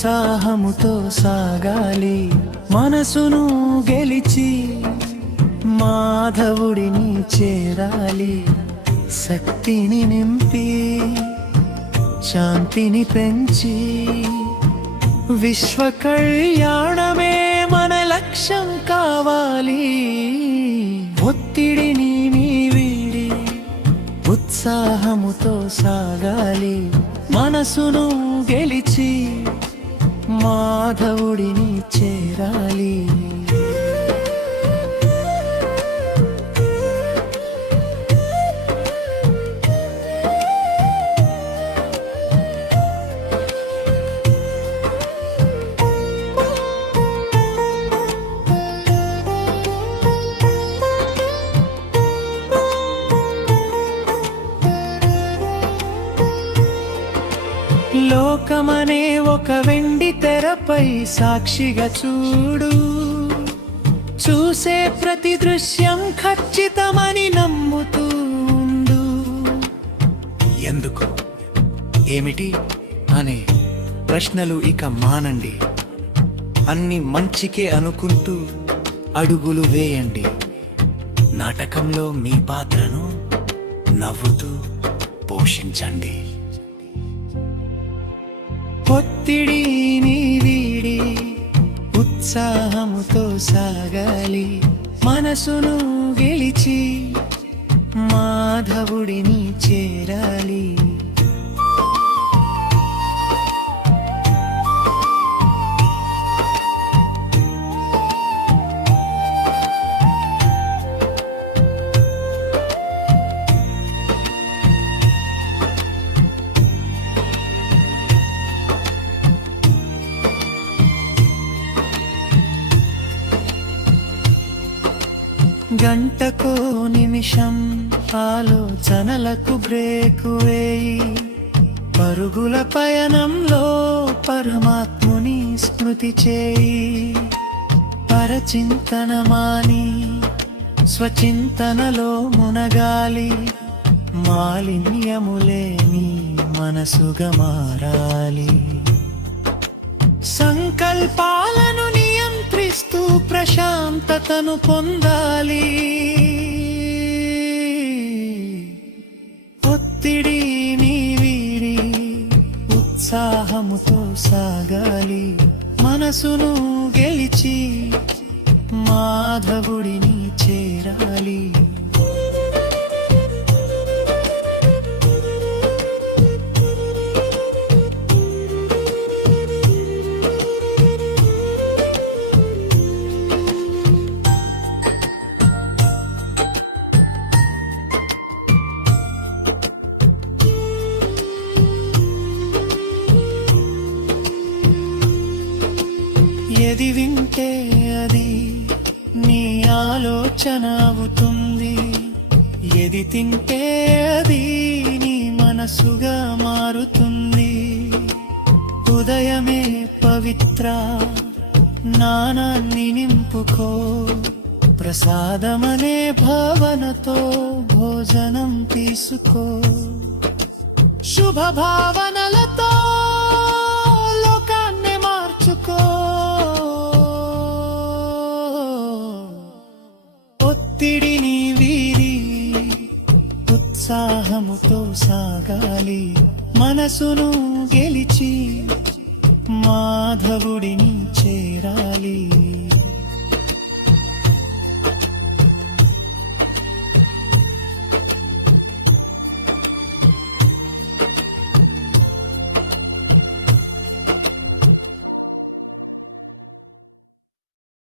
ఉత్సాహముతో సాగాలి మనసును గెలిచి మాధవుడిని చేరాలి శక్తిని నింపి శాంతిని పెంచి విశ్వ కళ్యాణమే మన లక్ష్యం కావాలి ఒత్తిడిని వీడి ఉత్సాహముతో సాగాలి మనసును గెలిచి మాధవుడిని చేరాలి లోకమనే ఒక వెండి తెరపై సాక్షిగా చూడు చూసే ప్రతి దృశ్యం ఖచ్చితమని నమ్ముతూ ఉండు ఎందుకు ఏమిటి అనే ప్రశ్నలు ఇక మానండి అన్ని మంచికే అనుకుంటూ అడుగులు వేయండి నాటకంలో మీ పాత్రను నవ్వుతూ పోషించండి ఒత్తిడిని వీడి ఉత్సాహముతో సాగాలి మనసును గెలిచి మాధవుడిని చేరాలి గంటకో నిమిషం ఆలోచనలకు బ్రేకు వేయి పరుగుల పయనంలో పరమాత్ముని స్మృతి చేయి పరచింతన మాని స్వచింతనలో మునగాలి మాలిన్యములేని మనసుగా మారాలి సంకల్పాలను నియంత్రిస్తూ ప్రశాంతతను పొందాలి ఒత్తిడిని వీడి ఉత్సాహముతో సాగాలి మనసును గెలిచి మాధవుడిని చేరాలి ఏది వింటే అది నీ ఆలోచన అవుతుంది ఏది తింటే అది నీ మనసుగా మారుతుంది ఉదయమే పవిత్ర నానాన్ని నింపుకో ప్రసాదమనే భావనతో భోజనం తీసుకో శుభ భావనలతో లోకాన్ని మార్చుకో ఒత్తిడిని వీడి ఉత్సాహముతో సాగాలి మనసును గెలిచి మాధవుడిని చేరాలి